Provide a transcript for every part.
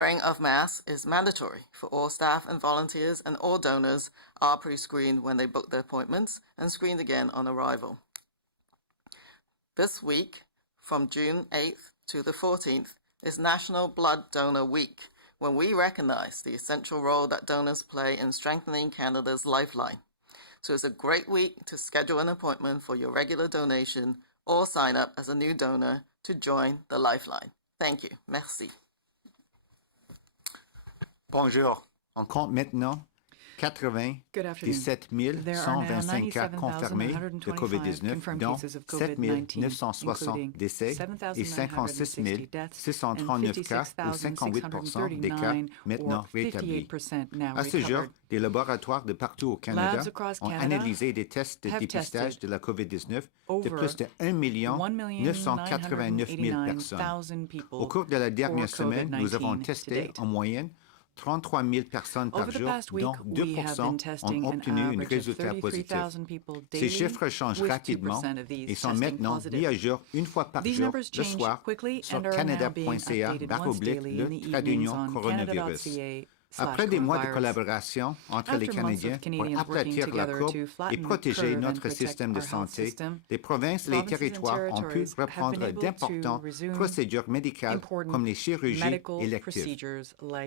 Wearing of masks is mandatory for all staff and volunteers, and all donors are pre-screened when they book their appointments and screened again on arrival. This week, from June 8th to the 14th, is National Blood Donor Week, when we recognize the essential role that donors play in strengthening Canada's lifeline. So it's a great week to schedule an appointment for your regular donation or sign up as a new donor to join the lifeline. Thank you. Merci. Bonjour. On compte maintenant 97 125 cas confirmés de COVID-19, dont 7 960 décès et 56 639 cas, ou 58% des cas maintenant rétablis. À ce jour, des laboratoires de partout au Canada ont analysé des tests de dépistage de la COVID-19 de plus de 1 989 000 personnes. Au cours de la dernière semaine, nous avons testé en moyenne 33 000 personnes par jour, dont 2% ont obtenu un résultat positif. Ces chiffres changent rapidement et sont maintenant mis à jour une fois par jour le soir sur canada.ca/le-coronavirus. Après des mois de collaboration entre les Canadiens pour aplatir la courbe et protéger notre système de santé, les provinces et les territoires ont pu reprendre d'importantes procédures médicales comme les chirurgies électives.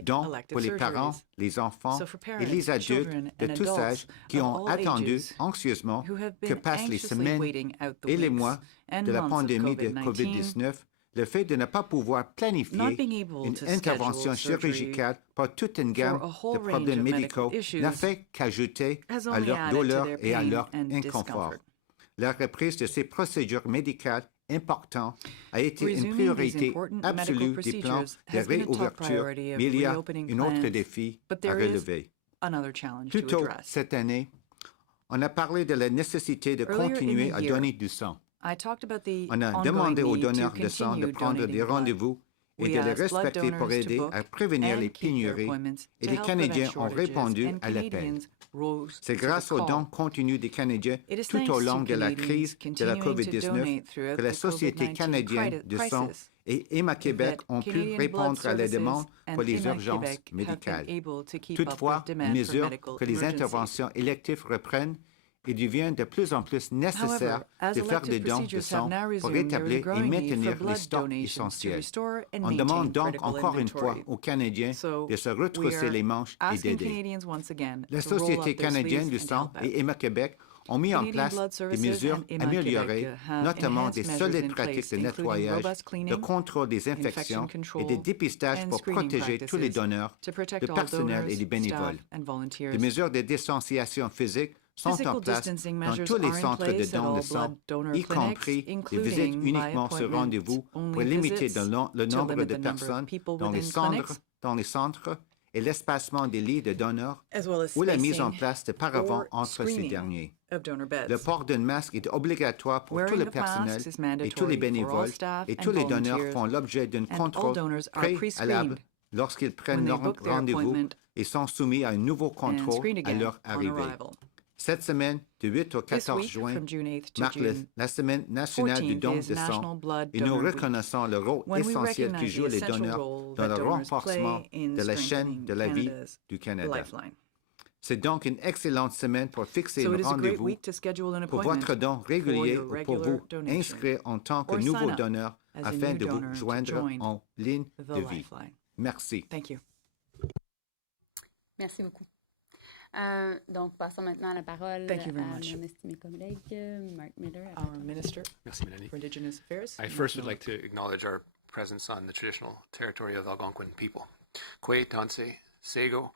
Donc, pour les parents, les enfants et les adultes de tous âges qui ont attendu anxieusement que passent les semaines et les mois de la pandémie de COVID-19, le fait de ne pas pouvoir planifier une intervention chirurgicale pour toute une gamme de problèmes médicaux n'a fait qu'ajouter à leur douleur et à leur inconfort. La reprise de ces procédures médicales importantes a été une priorité absolue des plans de réouverture, mais il y a un autre défi à relever. Plus tôt cette année, on a parlé de la nécessité de continuer à donner du sang. On a demandé aux donneurs de sang de prendre des rendez-vous et de les respecter pour aider à prévenir les pénuries, et les Canadiens ont répondu à l'appel. C'est grâce aux dons continus des Canadiens tout au long de la crise de la COVID-19 que la Société canadienne de sang et Emma Québec ont pu répondre à la demande pour les urgences médicales. Toutefois, à mesure que les interventions électives reprennent, il devient de plus en plus nécessaire de faire des dons de sang pour rétablir et maintenir les stocks essentiels. On demande donc encore une fois aux Canadiens de se retrousser les manches et d'aider. La Société canadienne du sang et Emma Québec ont mis en place des mesures améliorées, notamment des solides pratiques de nettoyage, de contrôle des infections et de dépistage pour protéger tous les donneurs, le personnel et les bénévoles. Des mesures de distanciation physique sont en place dans tous les centres de dons de sang, y compris des visites uniquement sur rendez-vous pour limiter le nombre de personnes dans les centres et l'espacement des lits de donneurs ou la mise en place de paravents entre ces derniers. Le port d'un masque est obligatoire pour tout le personnel et tous les bénévoles, et tous les donneurs font l'objet d'un contrôle préalable lorsqu'ils prennent leur rendez-vous et sont soumis à un nouveau contrôle à leur arrivée. Cette semaine, du 8 au 14 juin, marque la Semaine nationale du don de sang et nous reconnaissons le rôle essentiel que jouent les donneurs dans le renforcement de la chaîne de la vie du Canada. C'est donc une excellente semaine pour fixer un rendez-vous pour votre don régulier ou pour vous inscrire en tant que nouveau donneur afin de vous joindre en ligne de vie. Merci. Merci beaucoup. Donc, passons maintenant à la parole à mon estimé collègue, Marc Miller. Our Minister Merci, Mélanie. for Indigenous Affairs. I first would like to acknowledge our presence on the traditional territory of Algonquin people. Kwe, Tanse, Sego,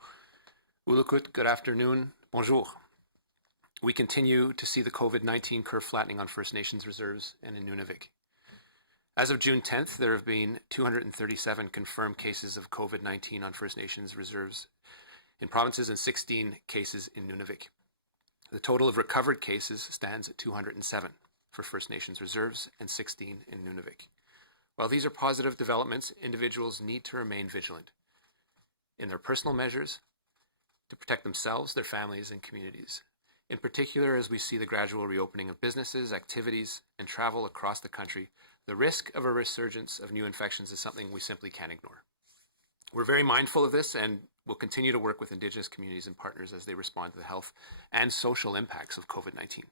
Ulukut, good afternoon, bonjour. We continue to see the COVID-19 curve flattening on First Nations reserves and in Nunavik. As of June 10th, there have been 237 confirmed cases of COVID-19 on First Nations reserves in provinces and 16 cases in Nunavik. The total of recovered cases stands at 207 for First Nations reserves and 16 in Nunavik. While these are positive developments, individuals need to remain vigilant in their personal measures to protect themselves, their families, and communities. In particular, as we see the gradual reopening of businesses, activities, and travel across the country, the risk of a resurgence of new infections is something we simply can't ignore. We're very mindful of this and will continue to work with Indigenous communities and partners as they respond to the health and social impacts of COVID-19.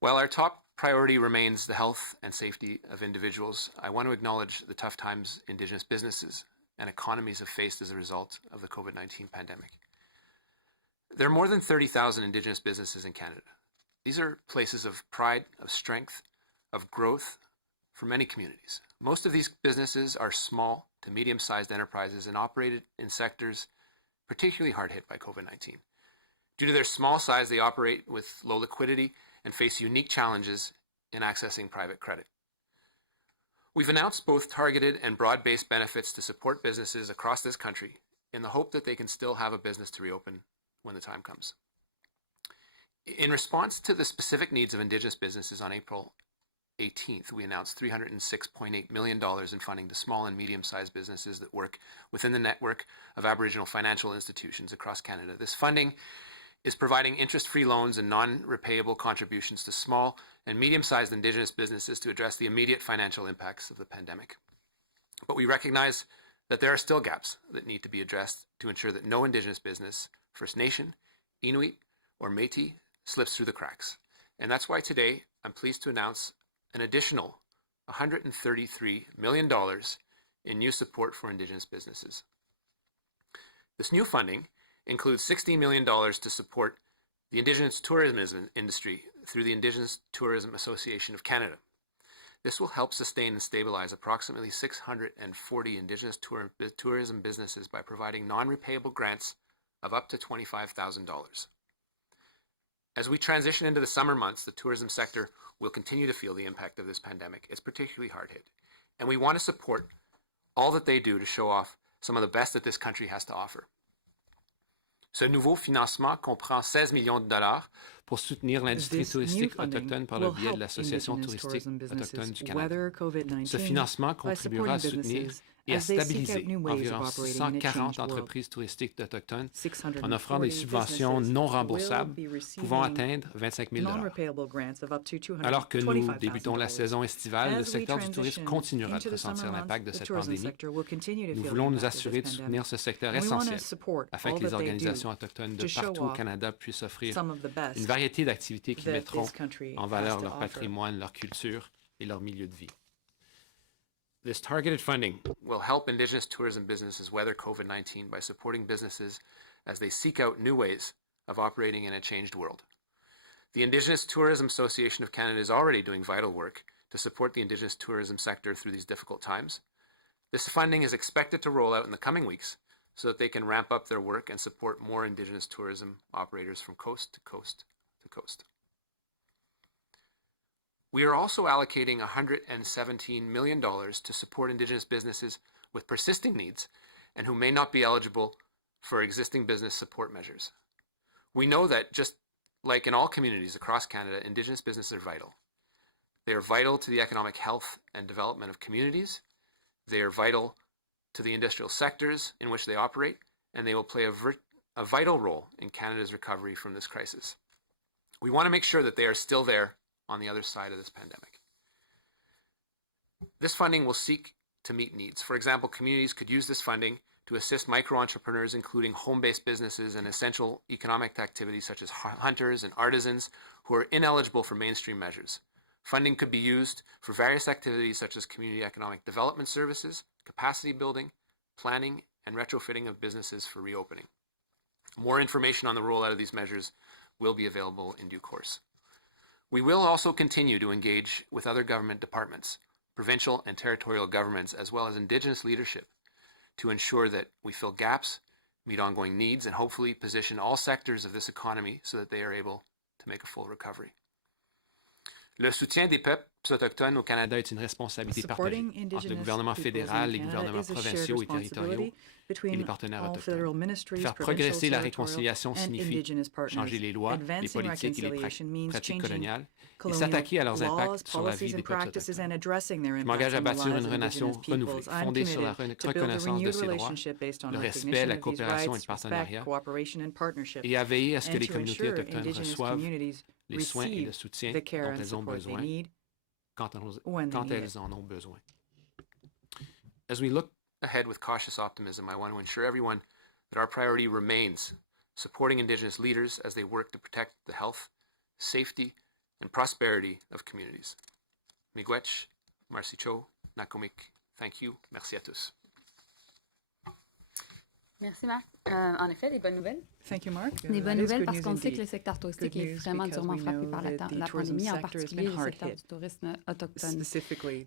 While our top priority remains the health and safety of individuals, I want to acknowledge the tough times Indigenous businesses and economies have faced as a result of the COVID-19 pandemic. There are more than 30,000 Indigenous businesses in Canada. These are places of pride, of strength, of growth for many communities. Most of these businesses are small to medium-sized enterprises and operated in sectors particularly hard hit by COVID-19. Due to their small size, they operate with low liquidity and face unique challenges in accessing private credit. We've announced both targeted and broad-based benefits to support businesses across this country in the hope that they can still have a business to reopen when the time comes. In response to the specific needs of Indigenous businesses, on April 18th, we announced $306.8 million in funding to small and medium-sized businesses that work within the network of Aboriginal financial institutions across Canada. This funding is providing interest-free loans and non-repayable contributions to small and medium-sized Indigenous businesses to address the immediate financial impacts of the pandemic. But we recognize that there are still gaps that need to be addressed to ensure that no Indigenous business, First Nation, Inuit, or Métis slips through the cracks. And that's why today I'm pleased to announce an additional $133 million in new support for Indigenous businesses. This new funding includes $16 million to support the Indigenous tourism industry through the Indigenous Tourism Association of Canada. This will help sustain and stabilize approximately 640 Indigenous tourism businesses by providing non-repayable grants of up to $25,000. As we transition into the summer months, the tourism sector will continue to feel the impact of this pandemic. It's particularly hard hit. And we want to support all that they do to show off some of the best that this country has to offer. Ce nouveau financement comprend 16 millions de dollars pour soutenir l'industrie touristique autochtone par le biais de l'Association touristique autochtone du Canada. Ce financement contribuera à soutenir et à stabiliser environ 140 entreprises touristiques autochtones en offrant des subventions non remboursables pouvant atteindre $25 000. Alors que nous débutons la saison estivale, le secteur du tourisme continuera de ressentir l'impact de cette pandémie. Nous voulons nous assurer de soutenir ce secteur essentiel afin que les organisations autochtones de partout au Canada puissent offrir une variété d'activités qui mettront en valeur leur patrimoine, leur culture et leur milieu de vie. This targeted funding will help Indigenous tourism businesses weather COVID-19 by supporting businesses as they seek out new ways of operating in a changed world. The Indigenous Tourism Association of Canada is already doing vital work to support the Indigenous tourism sector through these difficult times. This funding is expected to roll out in the coming weeks so that they can ramp up their work and support more Indigenous tourism operators from coast to coast to coast. We are also allocating $117 million to support Indigenous businesses with persisting needs and who may not be eligible for existing business support measures. We know that just like in all communities across Canada, Indigenous businesses are vital. They are vital to the economic health and development of communities. They are vital to the industrial sectors in which they operate, and they will play a vital role in Canada's recovery from this crisis. We want to make sure that they are still there on the other side of this pandemic. This funding will seek to meet needs. For example, communities could use this funding to assist micro-entrepreneurs, including home-based businesses and essential economic activities such as hunters and artisans who are ineligible for mainstream measures. Funding could be used for various activities such as community economic development services, capacity building, planning, and retrofitting of businesses for reopening. More information on the rollout of these measures will be available in due course. We will also continue to engage with other government departments, provincial and territorial governments, as well as Indigenous leadership to ensure that we fill gaps, meet ongoing needs, and hopefully position all sectors of this economy so that they are able to make a full recovery. Le soutien des peuples autochtones au Canada est une responsabilité partagée entre le gouvernement fédéral, les gouvernements provinciaux et territoriaux et les partenaires autochtones. Faire progresser la réconciliation signifie changer les lois, les politiques et les pratiques coloniales et s'attaquer à leurs impacts sur la vie des peuples autochtones. Je m'engage à bâtir une relation renouvelée, fondée sur la reconnaissance de ces droits, le respect, la coopération et le partenariat, et à veiller à ce que les communautés autochtones reçoivent les soins et le soutien dont elles ont besoin quand elles en ont besoin. As we look ahead with cautious optimism, I want to assure everyone that our priority remains supporting Indigenous leaders as they work to protect the health, safety, and prosperity of communities. Miigwech, Marci Cho, Nakomik, thank you, merci à tous. Merci, Marc. En effet, des bonnes nouvelles. Thank you, Marc. Des bonnes nouvelles parce qu'on sait que le secteur touristique est vraiment durement frappé par la pandémie, en particulier le secteur du tourisme autochtone.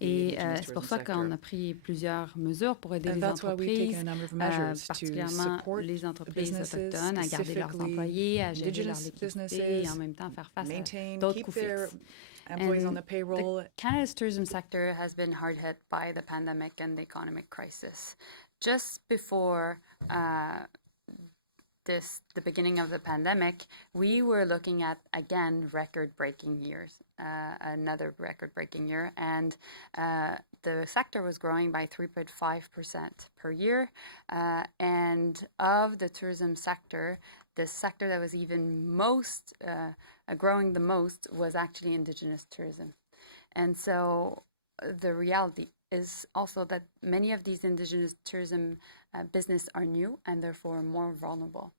Et c'est pour ça qu'on a pris plusieurs mesures pour aider les entreprises, particulièrement les entreprises autochtones, à garder leurs employés, à gérer leur liquidité et en même temps faire face à d'autres coûts fixes. Canada's tourism sector has been hard hit by the pandemic and the economic crisis. Just before the beginning of the pandemic, we were looking at, again, record-breaking years, another record-breaking year, and the sector was growing by 3.5% per year, and of the tourism sector, the sector that was even most, growing the most was actually Indigenous tourism. And so the reality is also that many of these Indigenous tourism business are new and therefore more vulnerable.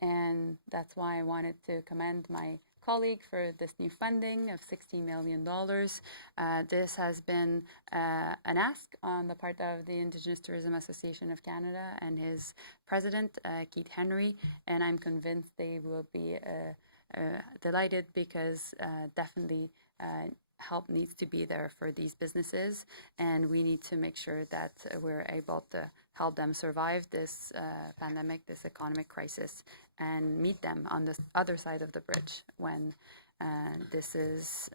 And that's why I wanted to commend my colleague for this new funding of $16 million. This has been an ask on the part of the Indigenous Tourism Association of Canada and his president, Keith Henry, and I'm convinced they will be delighted because definitely help needs to be there for these businesses, and we need to make sure that we're able to help them survive this pandemic, this economic crisis, and meet them on the other side of the bridge when this is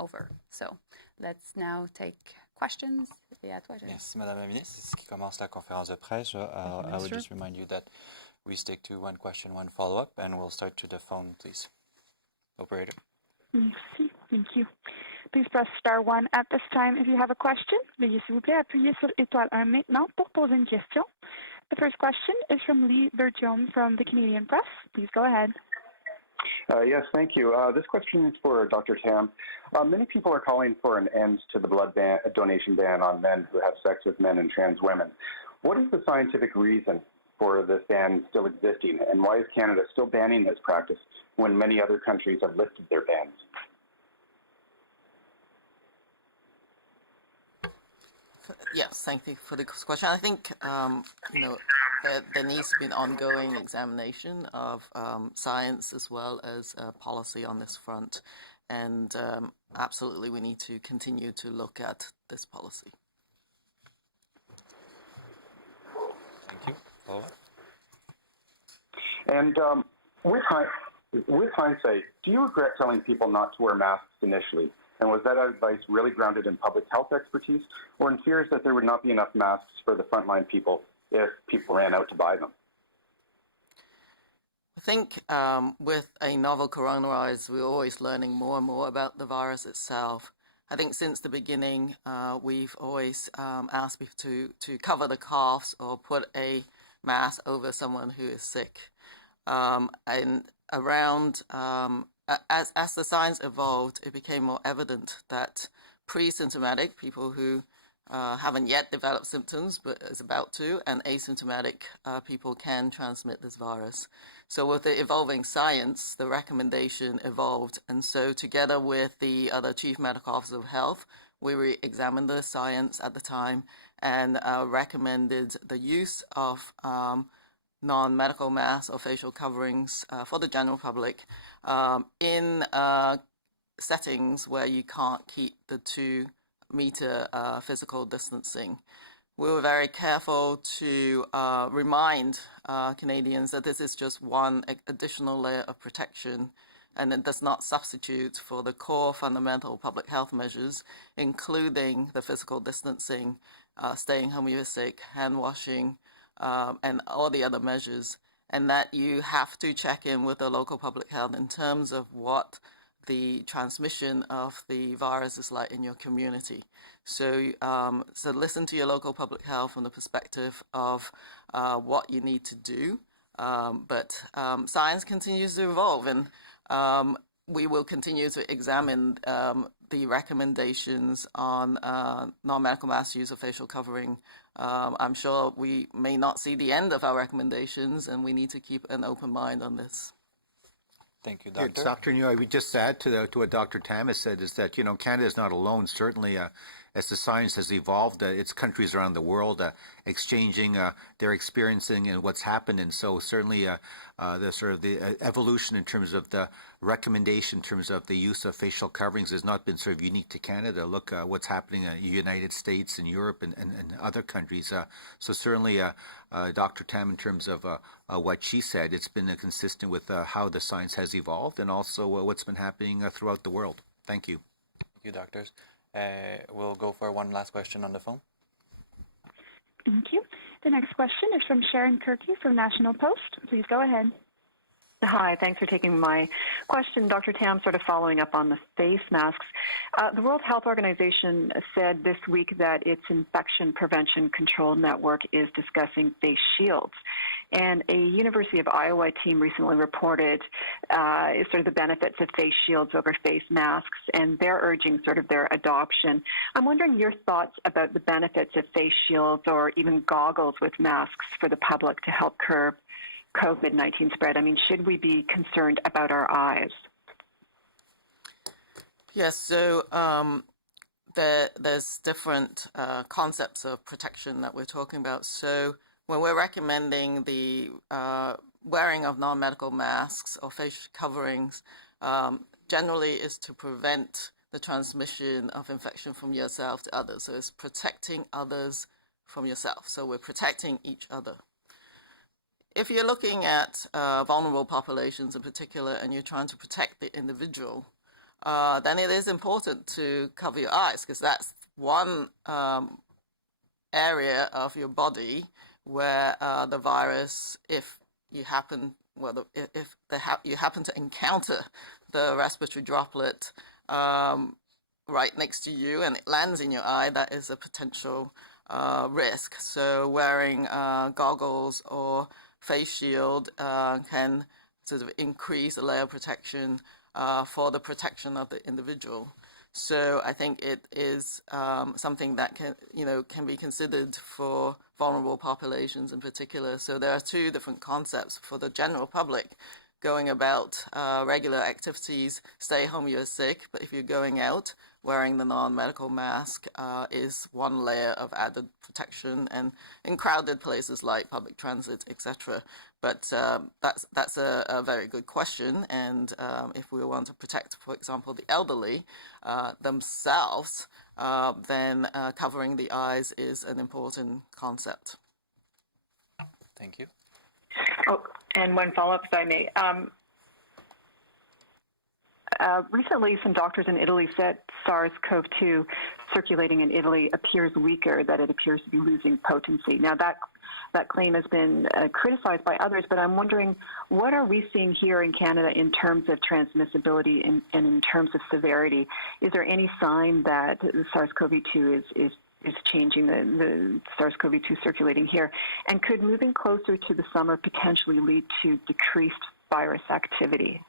over. So let's now take questions. Yes, Madame la Ministre, c'est ce qui commence la conférence de presse. I would just remind you that we stick to one question, one follow-up, and we'll start to the phone, please. Operator. Merci, thank you. Please press star 1 at this time if you have a question. Veuillez s'il vous plaît appuyer sur étoile 1 maintenant pour poser une question. The first question is from Lee Bertium from the Canadian Press. Please go ahead. Yes, thank you. This question is for Dr. Tam. Many people are calling for an end to the blood donation ban on men who have sex with men and trans women. What is the scientific reason for this ban still existing, and why is Canada still banning this practice when many other countries have lifted their bans? Yes, thank you for the question. I think there needs to be an ongoing examination of science as well as policy on this front, and absolutely we need to continue to look at this policy. Thank you. Paula? And with hindsight, do you regret telling people not to wear masks initially? And was that advice really grounded in public health expertise or in fears that there would not be enough masks for the frontline people if people ran out to buy them? I think with a novel coronavirus, we're always learning more and more about the virus itself. I think since the beginning, we've always asked people to cover the coughs or put a mask over someone who is sick. And around as the science evolved, it became more evident that pre-symptomatic people who haven't yet developed symptoms but is about to, and asymptomatic people can transmit this virus. So with the evolving science, the recommendation evolved, and so together with the other Chief Medical Officer of Health, we re-examined the science at the time and recommended the use of non-medical masks or facial coverings for the general public in settings where you can't keep the 2-meter physical distancing. We were very careful to remind Canadians that this is just one additional layer of protection, and it does not substitute for the core fundamental public health measures, including the physical distancing, staying home if you're sick, hand washing, and all the other measures, and that you have to check in with the local public health in terms of what the transmission of the virus is like in your community. So, so listen to your local public health from the perspective of what you need to do. But science continues to evolve, and we will continue to examine the recommendations on non-medical mask use of facial covering. I'm sure we may not see the end of our recommendations, and we need to keep an open mind on this. Thank you, Doctor. Yes, Dr. New, I would just add to what Dr. Tam has said is that, Canada is not alone. Certainly, as the science has evolved, it's countries around the world exchanging their experiencing and what's happened. And so certainly the evolution in terms of the recommendation in terms of the use of facial coverings has not been sort of unique to Canada. Look what's happening in the United States and Europe and other countries. So certainly Dr. Tam, in terms of what she said, it's been consistent with how the science has evolved and also what's been happening throughout the world. Thank you. Thank you, doctors. We'll go for one last question on the phone. Thank you. The next question is from Sharon Kirky from National Post. Please go ahead. Hi, thanks for taking my question. Dr. Tam, sort of following up on the face masks. The World Health Organization said this week that its Infection Prevention Control Network is discussing face shields. And a University of Iowa team recently reported sort of the benefits of face shields over face masks, and they're urging sort of their adoption. I'm wondering your thoughts about the benefits of face shields or even goggles with masks for the public to help curb COVID-19 spread. I mean, should we be concerned about our eyes? Yes, so there's different concepts of protection that we're talking about. So when we're recommending the wearing of non-medical masks or face coverings, generally is to prevent the transmission of infection from yourself to others. So it's protecting others from yourself. So we're protecting each other. If you're looking at vulnerable populations in particular and you're trying to protect the individual, then it is important to cover your eyes, because that's one area of your body where the virus, if you happen to encounter the respiratory droplet right next to you and it lands in your eye, that is a potential risk. So wearing goggles or face shield can sort of increase a layer of protection for the protection of the individual. So I think it is something that can be considered for vulnerable populations in particular. So there are two different concepts for the general public: going about regular activities, stay home, you're sick, but if you're going out, wearing the non-medical mask is one layer of added protection, and in crowded places like public transit, etc. But that's a very good question, and if we want to protect, for example, the elderly themselves, then covering the eyes is an important concept. Thank you. Oh, and one follow-up, if I may. Recently, some doctors in Italy said SARS-CoV-2 circulating in Italy appears weaker, that it appears to be losing potency. Now, that claim has been criticized by others, but I'm wondering, what are we seeing here in Canada in terms of transmissibility and in terms of severity? Is there any sign that SARS-CoV-2 is changing, the SARS-CoV-2 circulating here? And could moving closer to the summer potentially lead to decreased virus activity?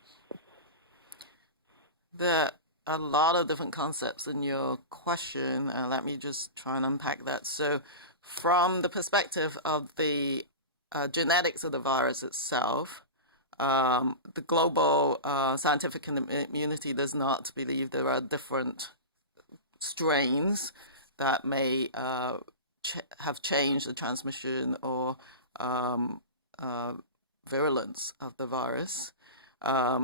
There are a lot of different concepts in your question. Let me just try and unpack that. So from the perspective of the genetics of the virus itself, the global scientific community does not believe there are different strains that may have changed the transmission or virulence of the virus.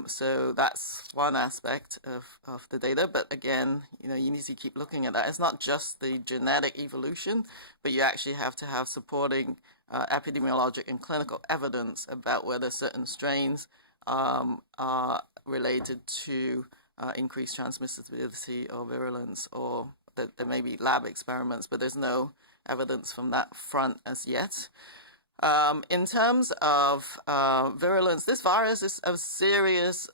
So that's one aspect of the data, but again, you need to keep looking at that. It's not just the genetic evolution, but you actually have to have supporting epidemiologic and clinical evidence about whether certain strains are related to increased transmissibility or virulence, or that there may be lab experiments, but there's no evidence from that front as yet. In terms of virulence, this virus is a serious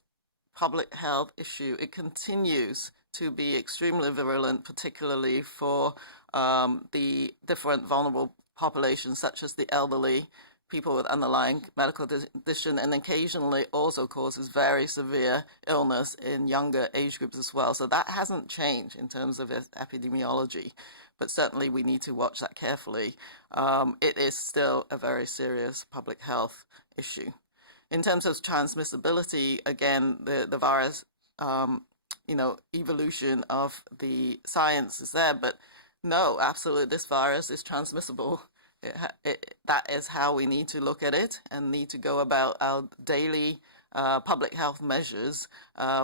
public health issue. It continues to be extremely virulent, particularly for the different vulnerable populations, such as the elderly, people with underlying medical condition, and occasionally also causes very severe illness in younger age groups as well. So that hasn't changed in terms of epidemiology, but certainly we need to watch that carefully. It is still a very serious public health issue. In terms of transmissibility, again, the virus, evolution of the science is there, but no, absolutely, this virus is transmissible. That is how we need to look at it and need to go about our daily public health measures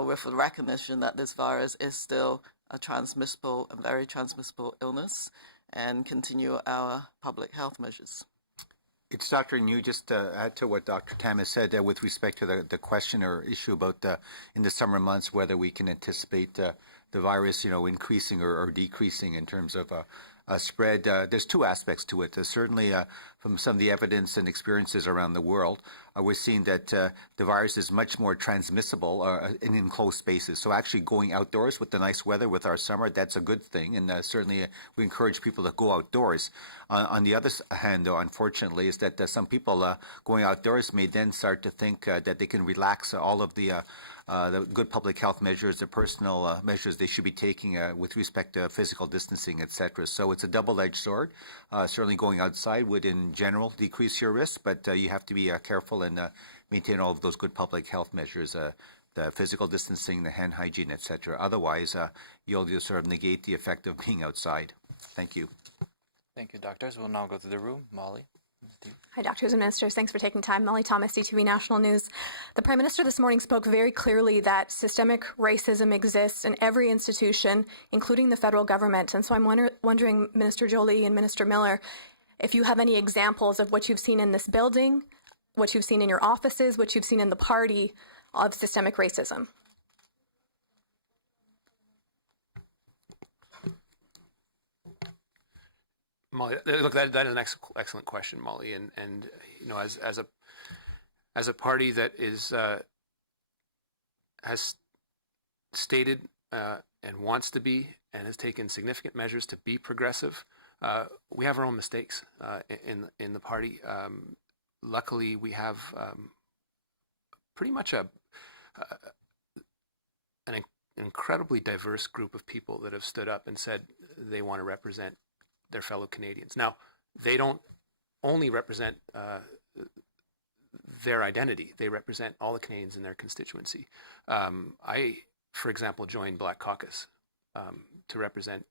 with the recognition that this virus is still a transmissible, a very transmissible illness, and continue our public health measures. It's Dr. New, just to add to what Dr. Tam has said with respect to the question or issue about in the summer months whether we can anticipate the virus, increasing or decreasing in terms of spread. There's two aspects to it. Certainly, from some of the evidence and experiences around the world, we're seeing that the virus is much more transmissible in enclosed spaces. So actually going outdoors with the nice weather with our summer, that's a good thing. And certainly we encourage people to go outdoors. On the other hand, though, unfortunately, is that some people going outdoors may then start to think that they can relax all of the good public health measures, the personal measures they should be taking with respect to physical distancing, etc. So it's a double-edged sword. Certainly going outside would, in general, decrease your risk, but you have to be careful and maintain all of those good public health measures, the physical distancing, the hand hygiene, etc. Otherwise, you'll just sort of negate the effect of being outside. Thank you. Thank you, doctors. We'll now go to the room. Molly. Hi, doctors and ministers. Thanks for taking time. Molly Thomas, CTV National News. The Prime Minister this morning spoke very clearly that systemic racism exists in every institution, including the federal government. And so I'm wondering, Minister Joly and Minister Miller, if you have any examples of what you've seen in this building, what you've seen in your offices, what you've seen in the party of systemic racism. Molly, look, that is an excellent question, Molly, and as a party that has stated and wants to be and has taken significant measures to be progressive, we have our own mistakes in the party. Luckily, we have pretty much an incredibly diverse group of people that have stood up and said they want to represent their fellow Canadians. Now, they don't only represent their identity. They represent all the Canadians in their constituency. I, for example, joined Black Caucus to represent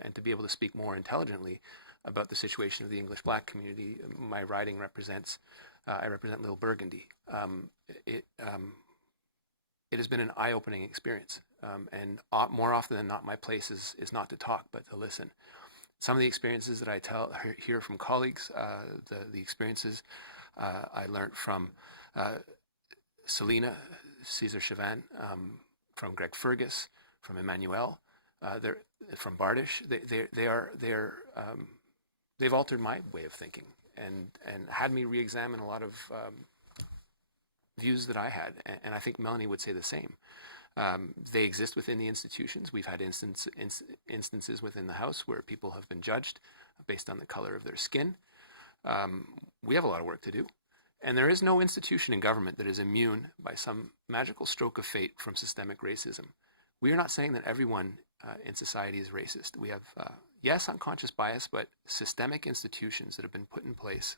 and to be able to speak more intelligently about the situation of the English Black community. My riding represents, I represent Little Burgundy. It has been an eye-opening experience. And more often than not, my place is not to talk, but to listen. Some of the experiences that I hear from colleagues, the experiences I learned from Selena Caesar Chavan, from Greg Fergus, from Emmanuel, from Bardish. They've altered my way of thinking and had me re-examine a lot of views that I had, and I think Melanie would say the same. They exist within the institutions. We've had instances within the House where people have been judged based on the color of their skin. We have a lot of work to do. And there is no institution in government that is immune by some magical stroke of fate from systemic racism. We are not saying that everyone in society is racist. We have, yes, unconscious bias, but systemic institutions that have been put in place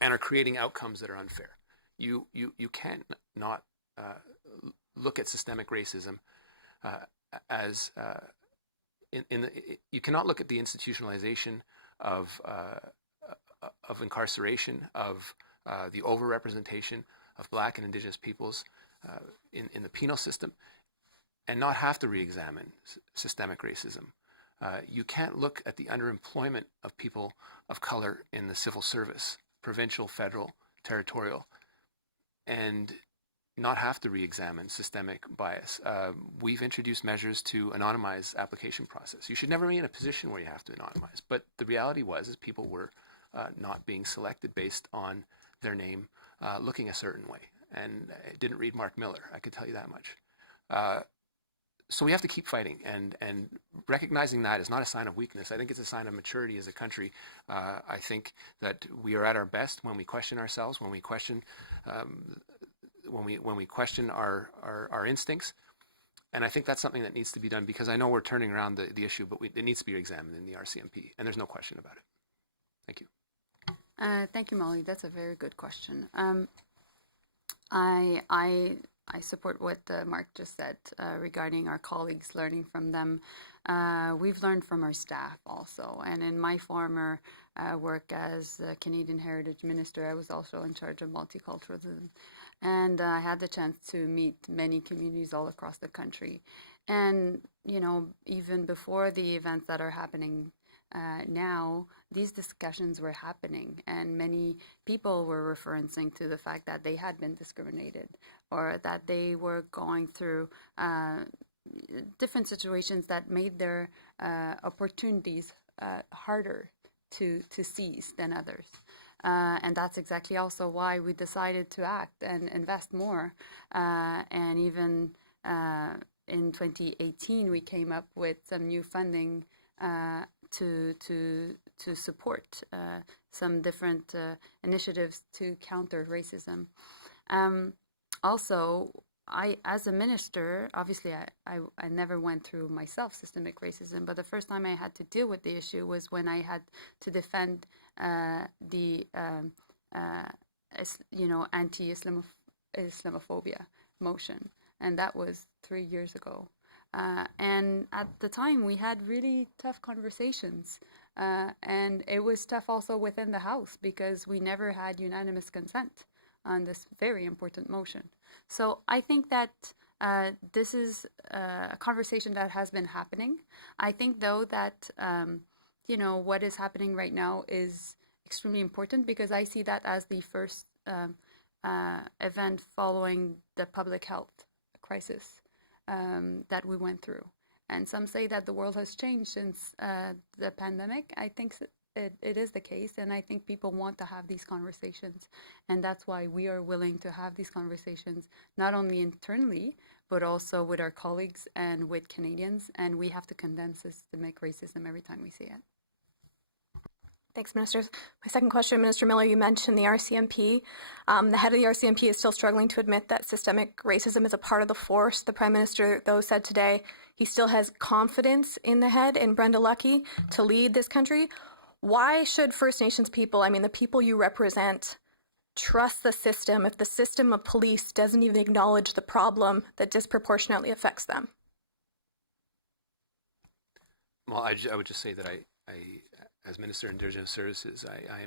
and are creating outcomes that are unfair. You can't not look at systemic racism as you cannot look at the institutionalization of incarceration, of the overrepresentation of Black and Indigenous peoples in the penal system, and not have to re-examine systemic racism. You can't look at the underemployment of people of color in the civil service, provincial, federal, territorial, and not have to re-examine systemic bias. We've introduced measures to anonymize application process. You should never be in a position where you have to anonymize, but the reality is people were not being selected based on their name looking a certain way, and it didn't read Marc Miller, I could tell you that much. So we have to keep fighting, and recognizing that is not a sign of weakness. I think it's a sign of maturity as a country. I think that we are at our best when we question ourselves, when we question when we question our instincts. And I think that's something that needs to be done, because I know we're turning around the issue, but it needs to be examined in the RCMP, and there's no question about it. Thank you. Thank you, Molly. That's a very good question. I support what Marc just said regarding our colleagues, learning from them. We've learned from our staff also. And in my former work as a Canadian Heritage Minister, I was also in charge of multiculturalism. And I had the chance to meet many communities all across the country. And, you know, even before the events that are happening now, these discussions were happening, and many people were referencing to the fact that they had been discriminated, or that they were going through different situations that made their opportunities harder to seize than others. And that's exactly also why we decided to act and invest more. And even in 2018, we came up with some new funding to support some different initiatives to counter racism. Also, as a minister, obviously I never went through myself systemic racism, but the first time I had to deal with the issue was when I had to defend the anti-Islamophobia motion, and that was 3 years ago. And at the time, we had really tough conversations, and it was tough also within the House, because we never had unanimous consent on this very important motion. So I think that this is a conversation that has been happening. I think, though, that you know, what is happening right now is extremely important, because I see that as the first event following the public health crisis that we went through. And some say that the world has changed since the pandemic. I think it is the case, and I think people want to have these conversations, and that's why we are willing to have these conversations, not only internally, but also with our colleagues and with Canadians, and we have to condemn systemic racism every time we see it. Thanks, Ministers. My second question, Minister Miller, you mentioned the RCMP. The head of the RCMP is still struggling to admit that systemic racism is a part of the force. The Prime Minister, though, said today he still has confidence in the head, in Brenda Lucki, to lead this country. Why should First Nations people, I mean the people you represent, trust the system if the system of police doesn't even acknowledge the problem that disproportionately affects them? Well, I would just say that I as Minister of Indigenous Services, I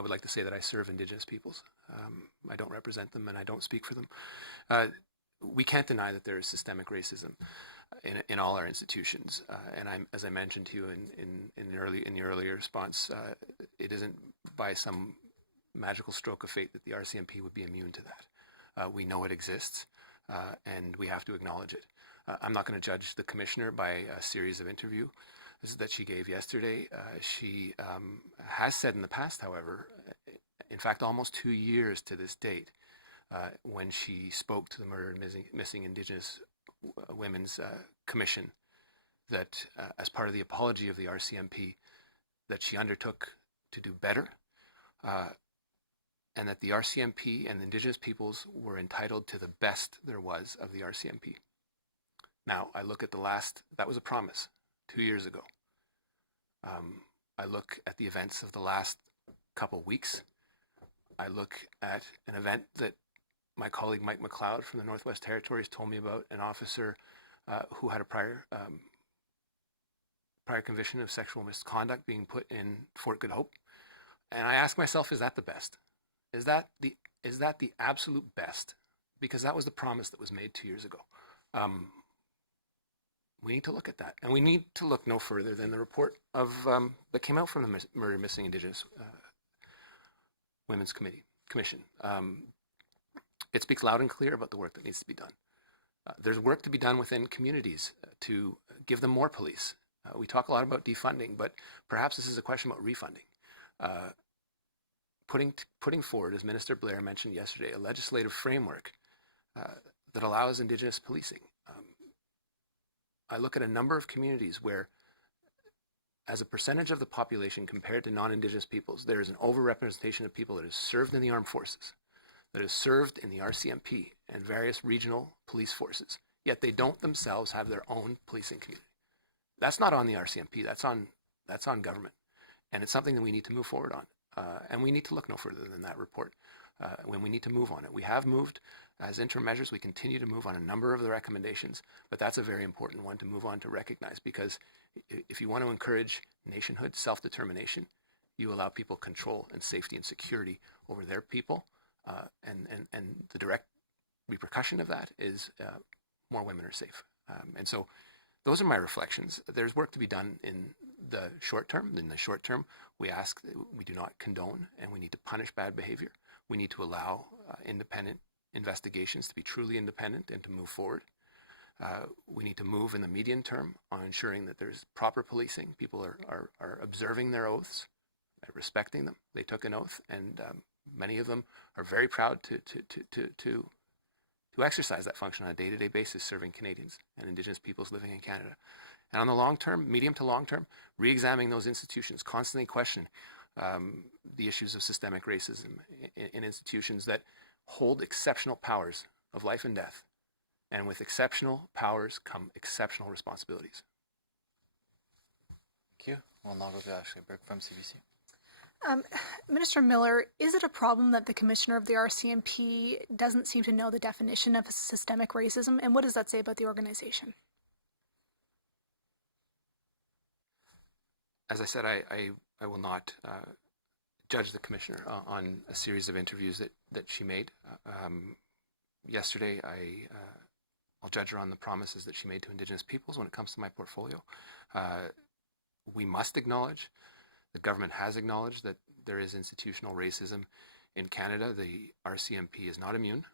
would like to say that I serve Indigenous peoples. I don't represent them, and I don't speak for them. We can't deny that there is systemic racism in all our institutions, and as I mentioned to you in your earlier response, it isn't by some magical stroke of fate that the RCMP would be immune to that. We know it exists, and we have to acknowledge it. I'm not going to judge the Commissioner by a series of interviews that she gave yesterday. She has said in the past, however, in fact almost 2 years to this date, when she spoke to the Murdered and Missing Indigenous Women's Commission, that as part of the apology of the RCMP, that she undertook to do better, and that the RCMP and the Indigenous peoples were entitled to the best there was of the RCMP. Now, I look at that was a promise 2 years ago. I look at the events of the last couple weeks. I look at an event that my colleague Mike McLeod from the Northwest Territories told me about, an officer who had a prior conviction of sexual misconduct being put in Fort Good Hope. And I ask myself, is that the best? Is that the absolute best? Because that was the promise that was made 2 years ago. We need to look at that, and we need to look no further than the report of that came out from the Murdered Missing Indigenous Women's Commission. It speaks loud and clear about the work that needs to be done. There's work to be done within communities to give them more police. We talk a lot about defunding, but perhaps this is a question about refunding. Putting forward, as Minister Blair mentioned yesterday, a legislative framework that allows Indigenous policing. I look at a number of communities where, as a percentage of the population compared to non-Indigenous peoples, there is an overrepresentation of people that is served in the armed forces, that is served in the RCMP and various regional police forces, yet they don't themselves have their own policing community. That's not on the RCMP, that's on government. And it's something that we need to move forward on. And we need to look no further than that report when we need to move on it. We have moved as interim measures. We continue to move on a number of the recommendations, but that's a very important one to move on to recognize, because if you want to encourage nationhood, self-determination, you allow people control and safety and security over their people, and the direct repercussion of that is more women are safe. And so those are my reflections. There's work to be done in the short term. In the short term, we do not condone, and we need to punish bad behavior. We need to allow independent investigations to be truly independent and to move forward. We need to move in the medium term on ensuring that there's proper policing. People are observing their oaths, respecting them. They took an oath, and many of them are very proud to exercise that function on a day-to-day basis, serving Canadians and Indigenous peoples living in Canada. And on the long term, medium to long term, re-examining those institutions, constantly question the issues of systemic racism in institutions that hold exceptional powers of life and death. And with exceptional powers come exceptional responsibilities. Thank you. We'll now go to Ashley Burke from CBC. Minister Miller, is it a problem that the Commissioner of the RCMP doesn't seem to know the definition of systemic racism, and what does that say about the organization? As I said, I will not judge the Commissioner on a series of interviews that she made. Yesterday, I'll judge her on the promises that she made to Indigenous peoples when it comes to my portfolio. We must acknowledge, the government has acknowledged, that there is institutional racism in Canada. The RCMP is not immune,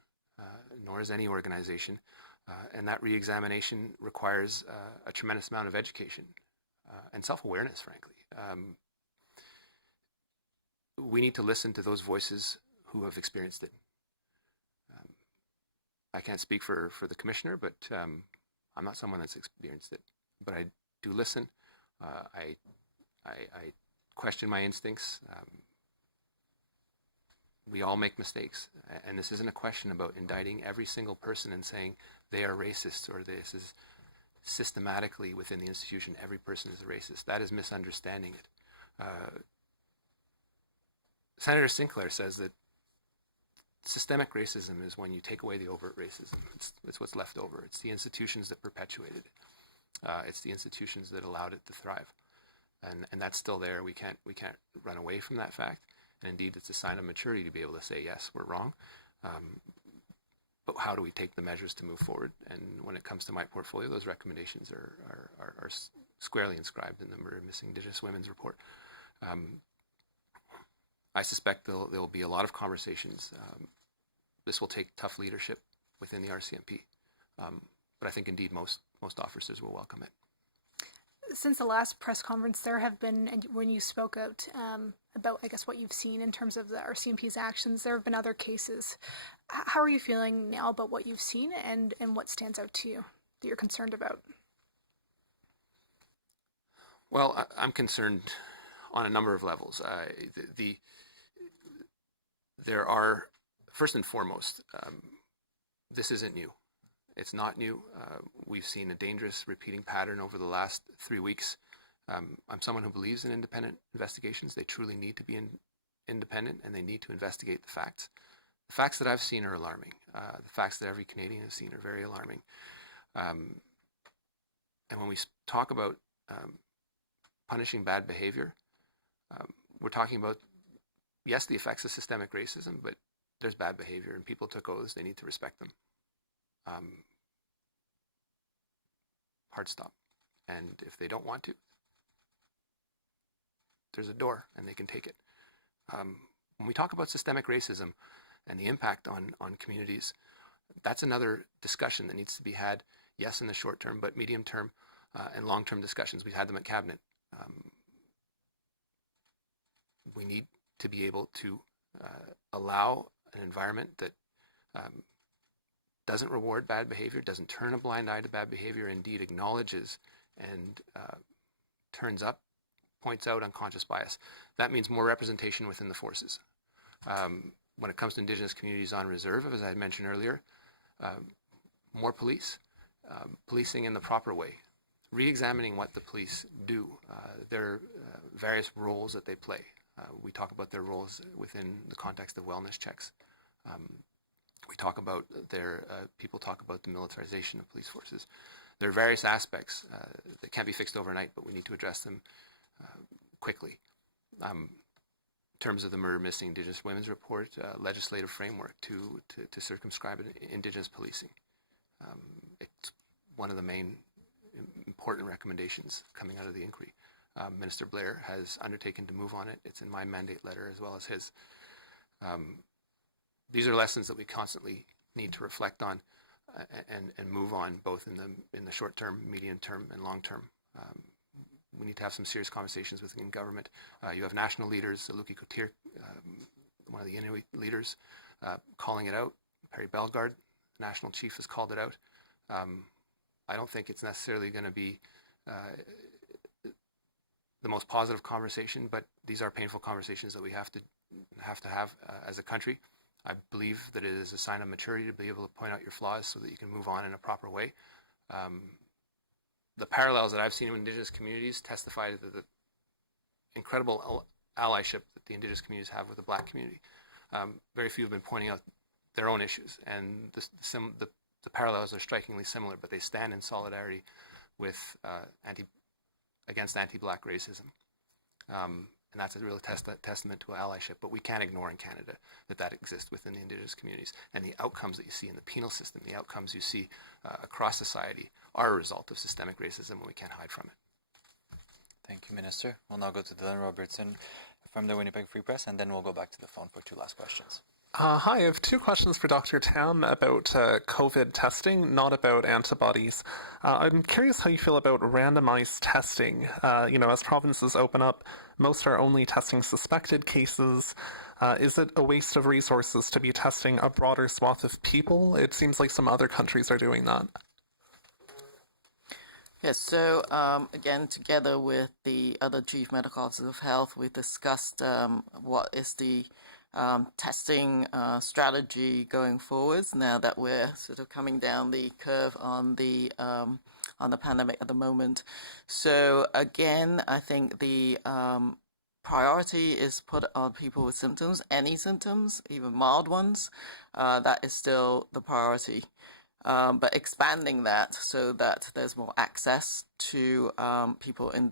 nor is any organization, and that re-examination requires a tremendous amount of education and self-awareness, frankly. We need to listen to those voices who have experienced it. I can't speak for the Commissioner, but I'm not someone that's experienced it. But I do listen. I question my instincts. We all make mistakes, and this isn't a question about indicting every single person and saying they are racist, or this is systematically within the institution every person is a racist. That is misunderstanding it. Senator Sinclair says that systemic racism is when you take away the overt racism. It's what's left over. It's the institutions that perpetuated it. It's the institutions that allowed it to thrive. And that's still there. We can't run away from that fact. And indeed, it's a sign of maturity to be able to say, yes, we're wrong. But how do we take the measures to move forward? And when it comes to my portfolio, those recommendations are squarely inscribed in the Murder of Missing Indigenous Women's report. I suspect there will be a lot of conversations. This will take tough leadership within the RCMP. But I think indeed most officers will welcome it. Since the last press conference, there have been, when you spoke out about, I guess, what you've seen in terms of the RCMP's actions, there have been other cases. How are you feeling now about what you've seen, and what stands out to you that you're concerned about? Well, I'm concerned on a number of levels. There are, first and foremost, this isn't new. It's not new. We've seen a dangerous repeating pattern over the last 3 weeks. I'm someone who believes in independent investigations. They truly need to be independent, and they need to investigate the facts. The facts that I've seen are alarming. The facts that every Canadian has seen are very alarming. And when we talk about punishing bad behavior, we're talking about, yes, the effects of systemic racism, but there's bad behavior, and people took oaths. They need to respect them. Hard stop. And if they don't want to, there's a door and they can take it. When we talk about systemic racism and the impact on communities, that's another discussion that needs to be had, yes, in the short term, but medium term and long term discussions. We've had them at Cabinet. We need to be able to allow an environment that doesn't reward bad behavior, doesn't turn a blind eye to bad behavior, indeed acknowledges and turns up, points out unconscious bias, that means more representation within the forces. When it comes to Indigenous communities on reserve, as I mentioned earlier, more police, policing in the proper way, re-examining what the police do, their various roles that they play. We talk about their roles within the context of wellness checks. We talk about people talk about the militarization of police forces. There are various aspects that can't be fixed overnight, but we need to address them quickly. In terms of the Murder Missing Indigenous Women's Report, legislative framework to circumscribe Indigenous policing. It's one of the main important recommendations coming out of the inquiry. Minister Blair has undertaken to move on it. It's in my mandate letter as well as his. These are lessons that we constantly need to reflect on and move on, both in the short term, medium term, and long term. We need to have some serious conversations within government. You have national leaders, Luki Kotir, one of the Inuit leaders, calling it out. Perry Bellegarde, the national chief, has called it out. I don't think it's necessarily going to be the most positive conversation, but these are painful conversations that we have to have as a country. I believe that it is a sign of maturity to be able to point out your flaws so that you can move on in a proper way. The parallels that I've seen in Indigenous communities testify to the incredible allyship that the Indigenous communities have with the Black community. Very few have been pointing out their own issues, and the parallels are strikingly similar, but they stand in solidarity with against anti-Black racism. And that's a real testament to allyship. But we can't ignore in Canada that exists within the Indigenous communities. And the outcomes that you see in the penal system, the outcomes you see across society are a result of systemic racism, and we can't hide from it. Thank you, Minister. We'll now go to Dylan Robertson from the Winnipeg Free Press, and then we'll go back to the phone for 2 last questions. Hi, I have 2 questions for Dr. Tam about COVID testing, not about antibodies. I'm curious how you feel about randomized testing. As provinces open up, most are only testing suspected cases. Is it a waste of resources to be testing a broader swath of people? It seems like some other countries are doing that. Yes, so again, together with the other Chief Medical Officers of Health, we discussed what is the testing strategy going forwards now that we're sort of coming down the curve on the pandemic at the moment. So again, I think the priority is put on people with symptoms, any symptoms, even mild ones. That is still the priority. But expanding that so that there's more access to people in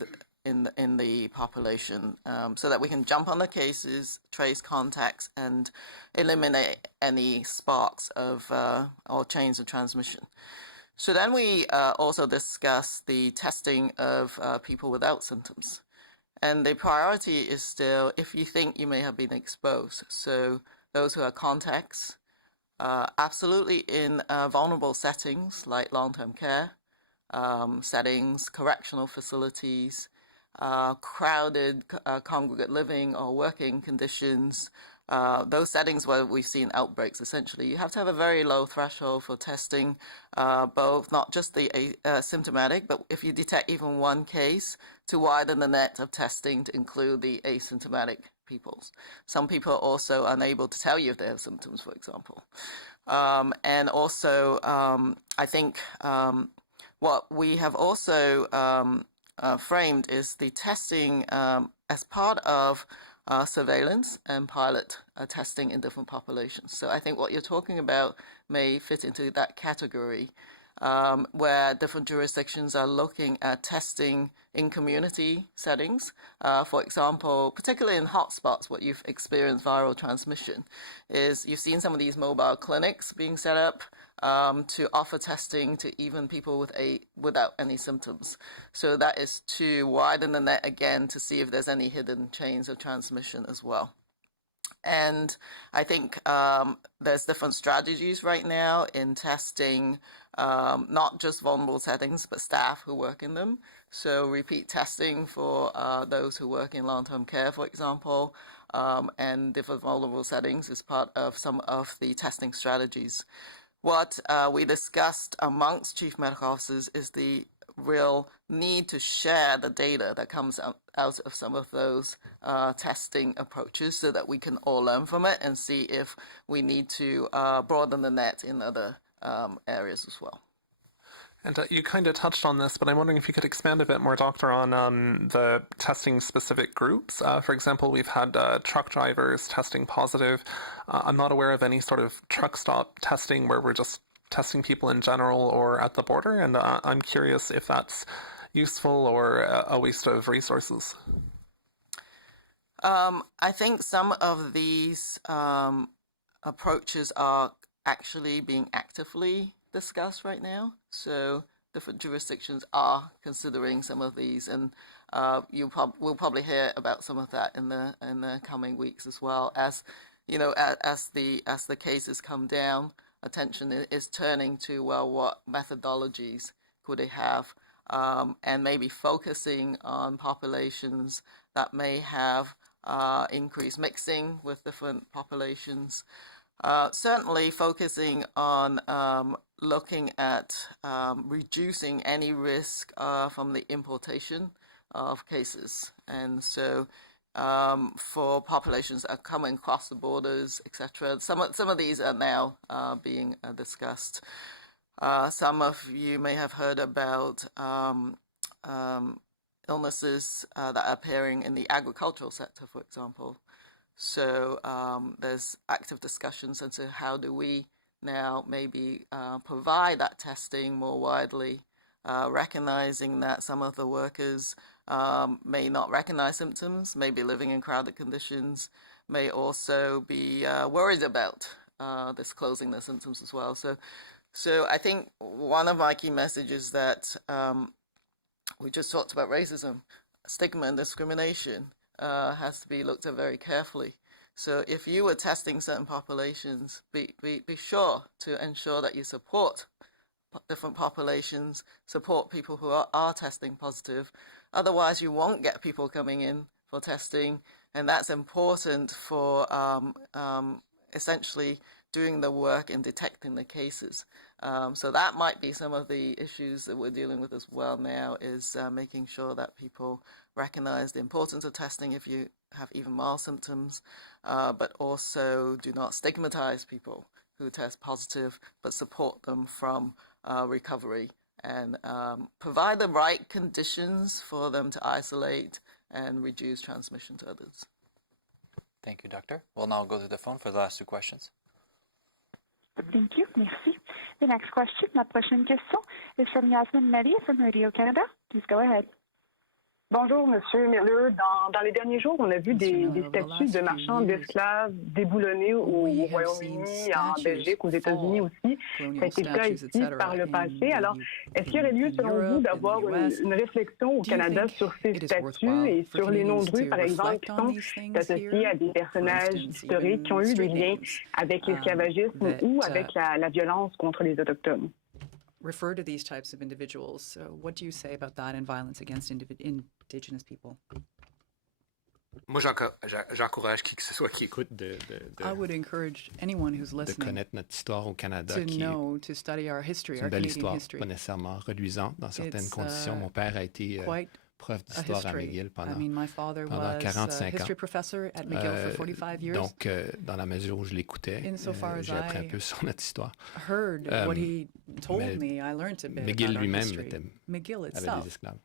the population, so that we can jump on the cases, trace contacts, and eliminate any sparks of or chains of transmission. So then we also discuss the testing of people without symptoms. And the priority is still if you think you may have been exposed. So those who are contacts, absolutely in vulnerable settings like long-term care settings, correctional facilities, crowded congregate living or working conditions, those settings where we've seen outbreaks. Essentially, you have to have a very low threshold for testing, both not just the symptomatic, but if you detect even one case, to widen the net of testing to include the asymptomatic peoples. Some people are also unable to tell you if they have symptoms, for example. And also, I think what we have also framed is the testing as part of surveillance and pilot testing in different populations. So I think what you're talking about may fit into that category, where different jurisdictions are looking at testing in community settings. For example, particularly in hotspots, what you've experienced viral transmission is you've seen some of these mobile clinics being set up to offer testing to even people without any symptoms. So that is to widen the net again to see if there's any hidden chains of transmission as well. And I think there's different strategies right now in testing, not just vulnerable settings, but staff who work in them. So repeat testing for those who work in long-term care, for example, and different vulnerable settings is part of some of the testing strategies. what we discussed amongst chief medical officers is the real need to share the data that comes out of some of those testing approaches so that we can all learn from it and see if we need to broaden the net in other areas as well. And you kind of touched on this, but I'm wondering if you could expand a bit more, Doctor, on the testing specific groups. For example, we've had truck drivers testing positive. I'm not aware of any sort of truck stop testing where we're just testing people in general or at the border, and I'm curious if that's useful or a waste of resources. I think some of these approaches are actually being actively discussed right now. So different jurisdictions are considering some of these, and we'll probably hear about some of that in the coming weeks as well. As you know, as the cases come down, attention is turning to, well, what methodologies could they have, and maybe focusing on populations that may have increased mixing with different populations. Certainly focusing on looking at reducing any risk from the importation of cases. And so for populations that are coming across the borders, etc., some of these are now being discussed. Some of you may have heard about illnesses that are appearing in the agricultural sector, for example. So there's active discussions into how do we now maybe provide that testing more widely, recognizing that some of the workers may not recognize symptoms, may be living in crowded conditions, may also be worried about disclosing their symptoms as well. So I think one of my key messages that we just talked about racism, stigma and discrimination has to be looked at very carefully. So if you were testing certain populations, be sure to ensure that you support different populations, support people who are testing positive. Otherwise, you won't get people coming in for testing, and that's important for essentially doing the work in detecting the cases. So that might be some of the issues that we're dealing with as well now, is making sure that people recognize the importance of testing if you have even mild symptoms, but also do not stigmatize people who test positive, but support them from recovery and provide the right conditions for them to isolate and reduce transmission to others. Thank you, Doctor. We'll now go to the phone for the last two questions. Thank you. Merci. The next question, la prochaine question, is from Yasmin Mehdi from Radio Canada. Please go ahead. Bonjour, Monsieur Miller. Dans les derniers jours, on a vu des statues de marchands d'esclaves déboulonnés au Royaume-Uni, en Belgique, aux États-Unis aussi. Ça a été le cas ici par le passé. Alors, est-ce qu'il y aurait lieu, selon vous, d'avoir une réflexion au Canada sur ces statues et sur les noms de rue, par exemple, qui sont associés à des personnages historiques qui ont eu des liens avec l'esclavagisme ou avec la violence contre les Autochtones? Refer to these types of individuals. So what do you say about that and violence against Indigenous people? Moi, j'encourage qui que ce soit qui écoute I would encourage anyone who's listening de connaître notre histoire au Canada, to know, to study our history, our Canadian history. Pas nécessairement reluisante dans certaines conditions. Mon père a été prof d'histoire à McGill pendant 45 ans. Professor at McGill for 45 years. Donc, dans la mesure où je l'écoutais, j'ai appris un peu sur notre histoire. Heard what he told me, I learned a bit McGill about lui-même our history. McGill avait itself. des esclaves.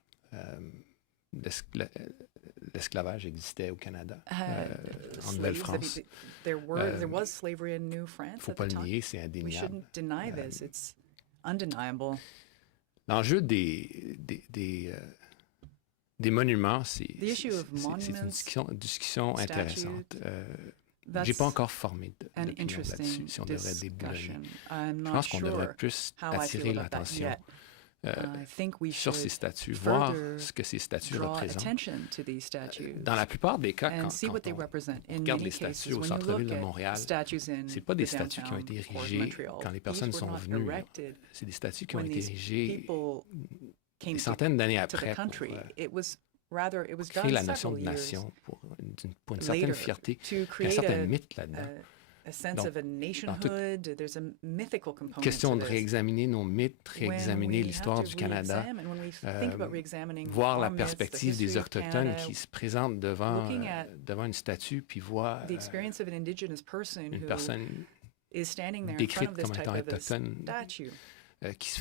L'esclavage existait au Canada, en Nouvelle-France. There was slavery in New France faut at pas the le time. nier, c'est indéniable. We shouldn't deny this. It's undeniable. L'enjeu des monuments, c'est une discussion intéressante. J'ai pas encore formé d'opinion là-dessus, si on devrait déboulonner. Je pense qu'on devrait plus attirer l'attention sur ces statues, voir ce que ces statues représentent. Dans la plupart des cas, quand on regarde les statues au centre-ville de Montréal, c'est pas des statues qui ont été érigées quand les personnes sont venues. C'est des statues qui ont été érigées des centaines d'années après pour créer la notion de nation, pour une certaine fierté. Il y a un certain mythe là-dedans. a sense of a nationhood. There's a mythical component question to de this. réexaminer nos mythes, réexaminer l'histoire du Canada, voir la perspective des Autochtones qui se présentent devant une statue puis voient une personne décrite comme étant autochtone qui se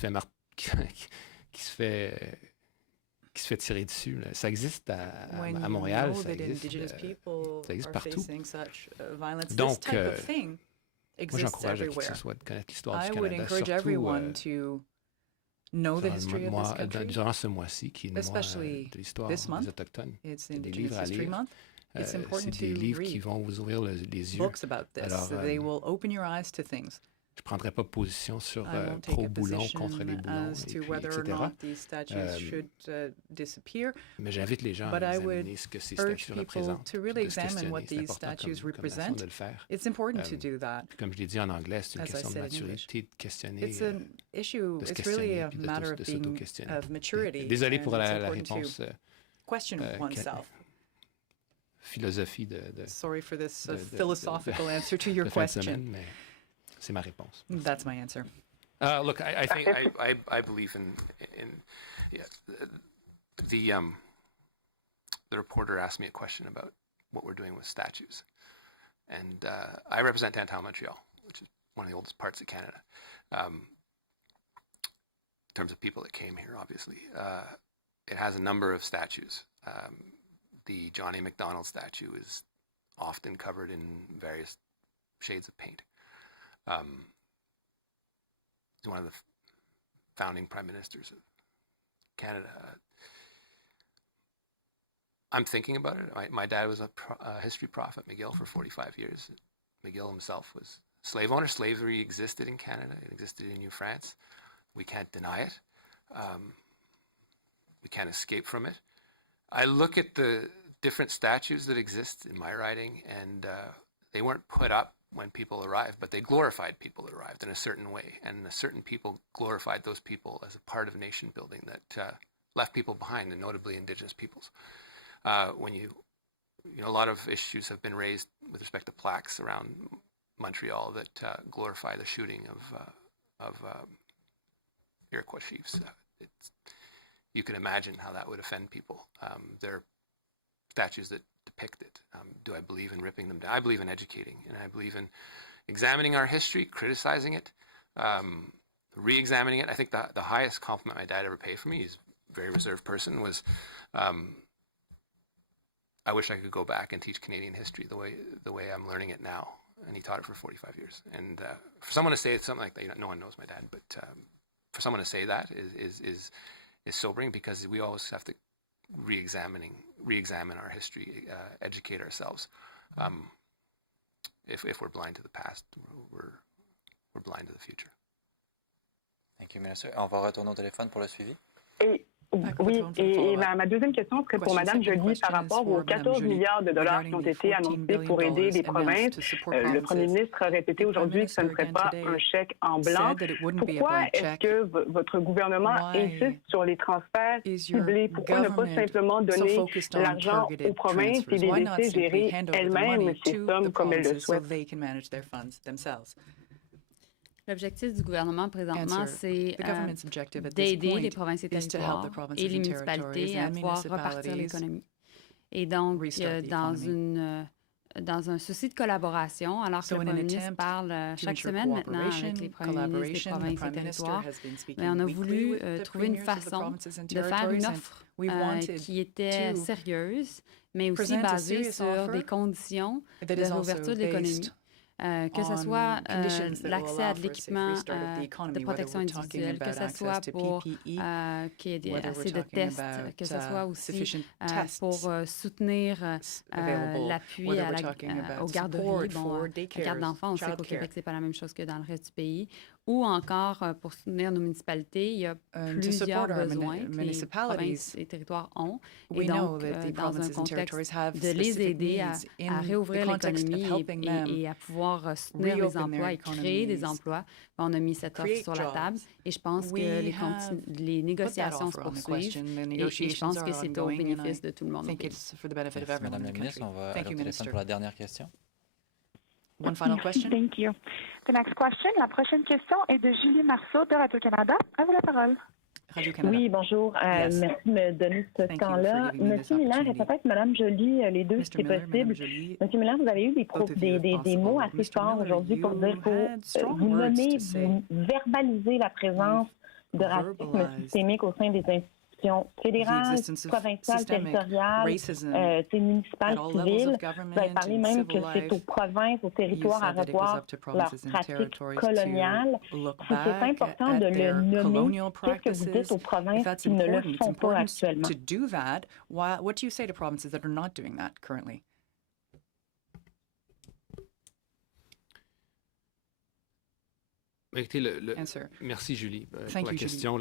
fait tirer dessus. Là. Ça existe à Montréal, ça existe partout. Donc, moi, j'encourage à qui que ce soit de connaître l'histoire du Canada, surtout durant ce mois-ci, qui est le mois de l'histoire des Autochtones. C'est des livres à lire. C'est des livres qui vont vous ouvrir les yeux. Alors, je ne prendrai pas position sur pro-boulons, contre les boulons, etc. Mais j'invite les gens à examiner ce que ces statues représentent, de se questionner. C'est important comme façon de le faire. Comme je l'ai dit en anglais, c'est une question de maturité, de questionner, de se questionner, puis de s'auto-questionner. Désolé pour la réponse philosophie de Sorry for this philosophical answer to your question. Mais c'est ma réponse. That's my answer. Look, I think I believe in the reporter asked me a question about what we're doing with statues, and I represent downtown Montreal, which is one of the oldest parts of Canada. In terms of people that came here, obviously, it has a number of statues. The John A. Macdonald statue is often covered in various shades of paint. He's one of the founding prime ministers of Canada. I'm thinking about it. My dad was a history prof at McGill for 45 years. McGill himself was a slave owner. Slavery existed in Canada. It existed in New France. We can't deny it. We can't escape from it. I look at the different statues that exist in my riding, and they weren't put up when people arrived, but they glorified people that arrived in a certain way, and certain people glorified those people as a part of nation building that left people behind, and notably Indigenous peoples. When a lot of issues have been raised with respect to plaques around Montreal that glorify the shooting of Iroquois chiefs. You can imagine how that would offend people. There are statues that depict it. Do I believe in ripping them down? I believe in educating, and I believe in examining our history, criticizing it, re-examining it. I think the highest compliment my dad ever paid for me, he's a very reserved person, was I wish I could go back and teach Canadian history the way I'm learning it now. And he taught it for 45 years. And for someone to say something like that, no one knows my dad, but for someone to say that is sobering, because we always have to re-examine our history, educate ourselves. If we're blind to the past, we're blind to the future. Thank you, Minister. On va retourner au téléphone pour le suivi. Oui, et ma deuxième question serait pour Mme Joly par rapport aux 14 milliards de dollars qui ont été annoncés pour aider les provinces. Le premier ministre a répété aujourd'hui que ce ne serait pas un chèque en blanc. Pourquoi est-ce que votre gouvernement insiste sur les transferts ciblés? Pourquoi ne pas simplement donner l'argent aux provinces et les laisser gérer elles-mêmes ces sommes comme elles le souhaitent? L'objectif du gouvernement présentement, c'est d'aider les provinces et territoires et les municipalités à pouvoir repartir l'économie. Et donc, dans un souci de collaboration, alors que le premier ministre parle chaque semaine maintenant avec les premiers ministres des provinces et territoires, mais on a voulu trouver une façon de faire une offre qui était sérieuse, mais aussi basée sur des conditions de l'ouverture de l'économie. Que ce soit l'accès à de l'équipement de protection individuelle, que ce soit pour qu'il y ait assez de tests, que ce soit aussi pour soutenir l'appui aux garderies. La garde d'enfants, on sait qu'au Québec, c'est pas la même chose que dans le reste du pays. Ou encore, pour soutenir nos municipalités, il y a plusieurs besoins que les provinces et territoires ont. Et donc, dans un contexte de les aider à réouvrir l'économie et à pouvoir soutenir les emplois et créer des emplois, on a mis cette offre sur la table. Et je pense que les négociations se poursuivent. Et je pense que c'est au bénéfice de tout le monde. Madame la ministre, on va aller au téléphone pour la dernière question. One final question. Thank you. The next question, la prochaine question est de Julie Marceau de Radio-Canada. À vous la parole. Oui, bonjour. Merci de me donner ce temps-là. Monsieur Miller et peut-être Madame Joly, les deux, si c'est possible. Monsieur Miller, vous avez eu des mots assez forts aujourd'hui pour dire que vous nommez, vous verbalisez la présence de racisme systémique au sein des institutions fédérales, provinciales, territoriales, municipales, civiles. Vous avez parlé même que c'est aux provinces, aux territoires à revoir leurs pratiques coloniales. Si c'est important de le nommer, qu'est-ce que vous dites aux provinces qui ne le font pas actuellement? To do that, what do you say to provinces that are not doing that currently? Écoutez, merci Julie pour la question.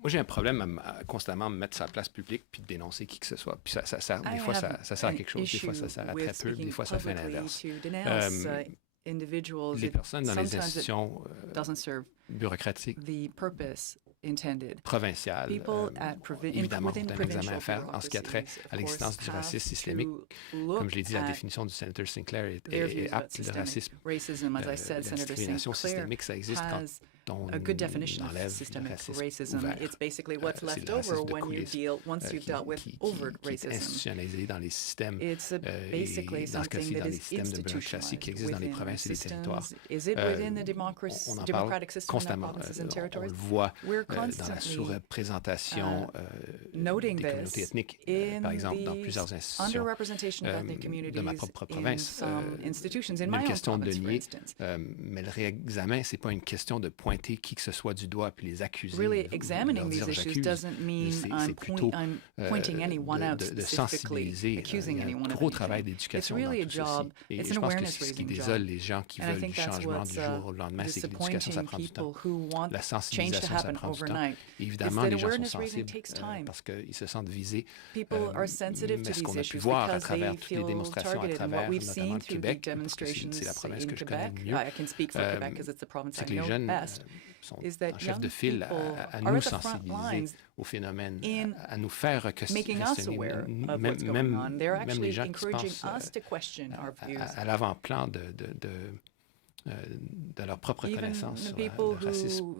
Moi, j'ai un problème à constamment me mettre sur la place publique puis de dénoncer qui que ce soit. Puis des fois, ça sert à quelque chose, des fois, ça sert à très peu, des fois, ça fait l'inverse. Les personnes dans les institutions bureaucratiques, provinciales, évidemment, ont un examen à faire en ce qui a trait à l'existence du racisme systémique. Comme je l'ai dit, la définition du sénateur Sinclair est apte. Le racisme, la discrimination systémique, ça existe quand a good definition of systemic racism. It's basically what's left over when you deal, once you've dealt with overt racism. Institutionnalisé dans les systèmes, it's basically something that is institutionalized qui existent dans les provinces et les territoires. Is it within the democratic system in the provinces and territories? On le voit dans la sous-représentation des communautés ethniques, par exemple, dans plusieurs institutions de ma propre province. Une question de nier, mais le réexamen, c'est pas une question de pointer qui que ce soit du doigt puis les accuser. Really examining these issues doesn't mean I'm pointing anyone out specifically, accusing anyone of anything. Gros travail d'éducation dans tout ceci. Et je pense que c'est ce qui désole les gens qui veulent du changement du jour au lendemain, c'est que l'éducation, ça prend du temps. La sensibilisation, ça prend du temps. Évidemment, les gens sont sensibles parce qu'ils se sentent visés. Mais ce qu'on a pu voir à travers toutes les démonstrations, à travers notamment le Québec, parce que c'est la province que je connais le mieux, c'est que les jeunes sont en chef de file à nous sensibiliser au phénomène, à nous faire questionner, même les gens qui pensent à l'avant-plan de leur propre connaissance sur le racisme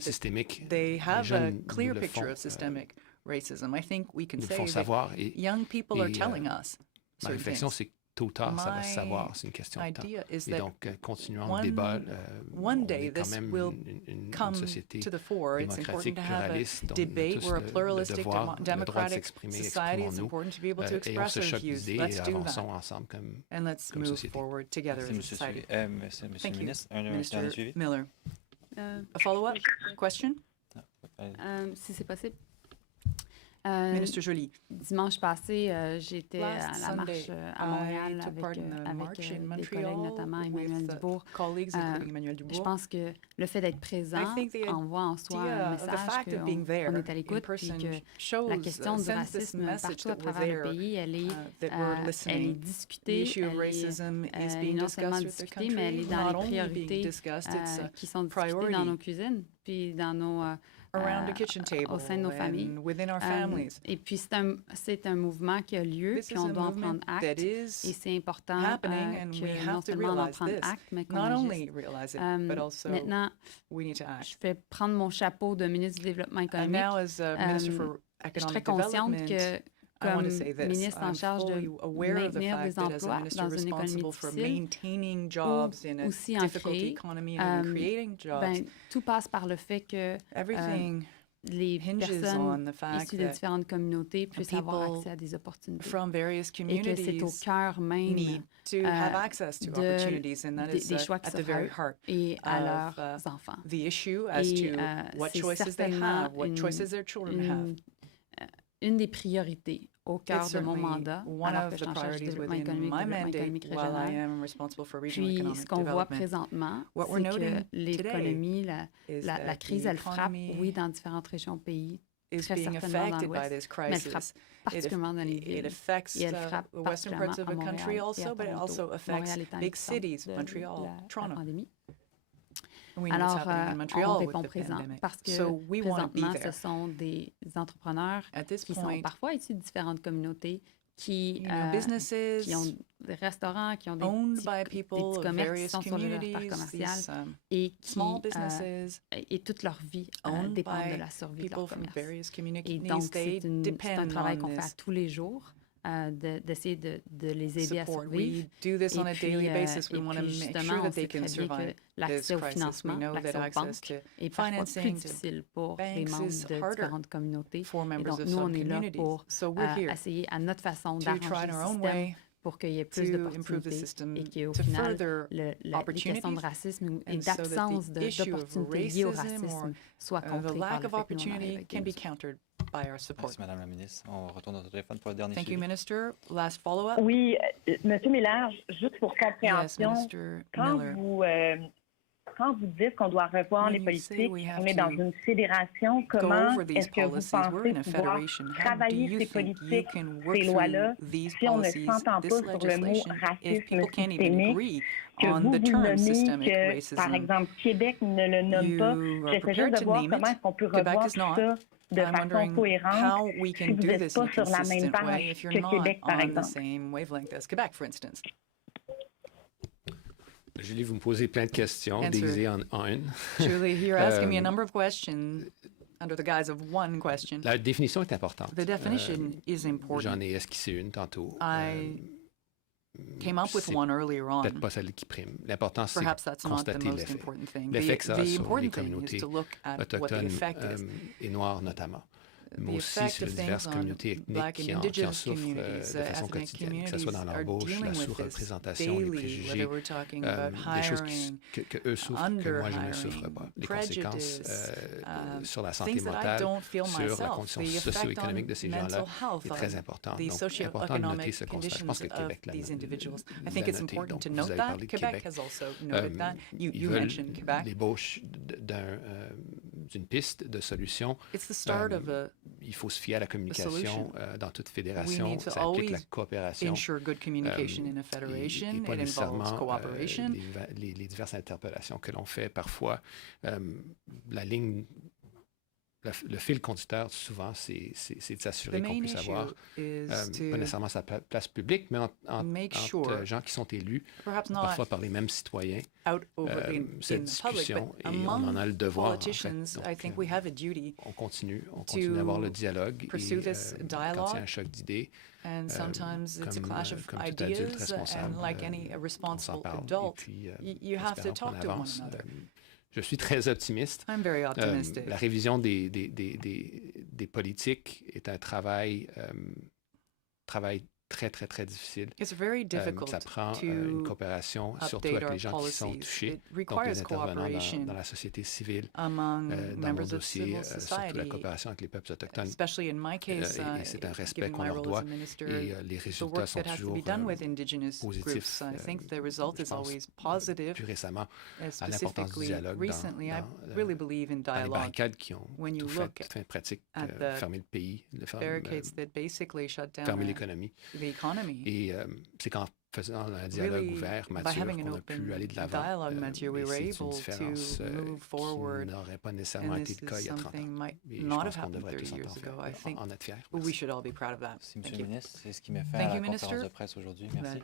systémique. They have a clear picture of systemic racism. I think we can say that young people are telling us. Ma réflexion, c'est tôt ou tard, ça va se savoir, c'est une question de temps. Et donc, continuons le débat. One day, this will come to the fore. It's important to have a debate. We're a pluralistic, democratic society. It's important to be able to express our views. Let's do that. And let's move forward together as a society. Thank you, Minister Miller. A follow-up question? Si c'est possible. Ministre Joly. Dimanche passé, j'étais à la marche à Montréal avec des collègues, notamment Emmanuel Dubourg. Je pense que le fait d'être présent envoie en soi un message qu'on est à l'écoute et que la question du racisme partout à travers le pays, elle est discutée, elle est non seulement discutée, mais elle est dans les priorités qui sont discutées dans nos cuisines, puis dans nos... around the kitchen table au sein de nos familles. Within our families. Et puis c'est un mouvement qui a lieu, puis on doit en prendre acte. Et c'est important que non seulement on en prenne acte, mais qu'on agisse. Maintenant, je vais prendre mon chapeau de ministre du Développement économique. Je suis très consciente que comme ministre en charge de maintenir des emplois dans une économie difficile, ou aussi en créer, tout passe par le fait que les personnes issues de différentes communautés puissent avoir accès à des opportunités et que c'est au cœur même des choix qui s'offrent et à leurs enfants. Et c'est certainement une des priorités au cœur de mon mandat, alors que je suis en charge du développement économique régional. Puis, ce qu'on voit présentement, c'est que l'économie, la crise, elle frappe, oui, dans différentes régions du pays, très certainement dans l'Ouest, mais elle frappe particulièrement dans les villes. Et elle frappe particulièrement à Montréal et à Toronto. Montréal étant un exemple de la pandémie. Alors, on répond présent parce que présentement, ce sont des entrepreneurs qui sont parfois issus de différentes communautés qui ont des restaurants, qui ont des petits commerces qui sont sur le territoire commercial et toute leur vie dépend de la survie de leur commerce. Et donc, c'est un travail qu'on fait à tous les jours. D'essayer de les aider à survivre. Et puis, justement, on sait très bien que l'accès au financement, l'accès aux banques est parfois plus difficile pour les membres de différentes communautés. Et donc, nous, on est là pour essayer à notre façon d'arranger le système pour qu'il y ait plus d'opportunités et qu'au final, les questions de racisme et d'absence d'opportunités liées au racisme soient contrées par le fait que nous arrive Merci, Madame la ministre. On retourne au téléphone pour le dernier Thank suivi. you, Minister. Last follow-up. Oui, Monsieur Miller, juste pour compréhension, quand vous dites qu'on doit revoir les politiques, on est dans une fédération, comment est-ce que vous pensez pouvoir travailler ces politiques, ces lois-là, si on ne s'entend pas sur le mot racisme systémique, que vous nommez que, par exemple, Québec ne le nomme pas. J'essaie juste de voir comment est-ce qu'on peut revoir ça de façon cohérente si vous n'êtes pas sur la même page que Québec, par exemple. Julie, vous me posez plein de questions déguisées en une. Julie, you're asking me a number of questions under the guise of one question. La définition est importante. The definition is important. J'en ai esquissé une tantôt. I came up with one earlier on. Peut-être pas celle qui prime. L'important, c'est de constater l'effet. Thing. L'effet que ça a sur les communautés autochtones et noires notamment. Mais aussi sur les diverses communautés ethniques qui en souffrent de façon quotidienne, que ce soit dans l'embauche, la sous-représentation, les préjugés, des choses qu'eux souffrent, que moi je ne souffre pas. Les conséquences sur la santé mentale, sur la condition socio-économique de ces gens-là est très importante. Donc, c'est important de noter ce constat. Je pense que le Québec l'a noté. Donc, vous avez parlé de Québec. Ils veulent l'ébauche d'une piste de solution. Il faut se fier à la communication dans toute fédération. Ça implique la coopération et pas nécessairement les diverses interpellations que l'on fait. Parfois, la ligne... Le fil conducteur, souvent, c'est de s'assurer qu'on puisse avoir, pas nécessairement sa place publique, mais entre gens qui sont élus, parfois par les mêmes citoyens, cette discussion, et on en a le devoir, en fait. Donc, on continue d'avoir le dialogue, et quand il y a un choc d'idées, comme tout adulte responsable, on s'en parle, et puis espérons qu'on avance. Je suis très optimiste. La révision des politiques est un travail très, très, très difficile. Ça prend une coopération, surtout avec les gens qui sont touchés, donc les intervenants dans la société civile, dans nos dossiers, surtout la coopération avec les peuples autochtones. Et c'est un respect qu'on leur doit, et les résultats sont toujours positifs. Je pense plus récemment à l'importance du dialogue dans les barricades qui ont tout fait, de fin de pratique, fermer le pays, fermer l'économie. Et c'est qu'en faisant un dialogue ouvert, mature, qu'on a pu aller de l'avant. Mais c'est une différence qui n'aurait pas nécessairement été le cas il y a 30 ans. Et je pense qu'on devrait tous en être fiers. Merci, M. le ministre. C'est ce qui met fin à la conférence de presse aujourd'hui. Merci.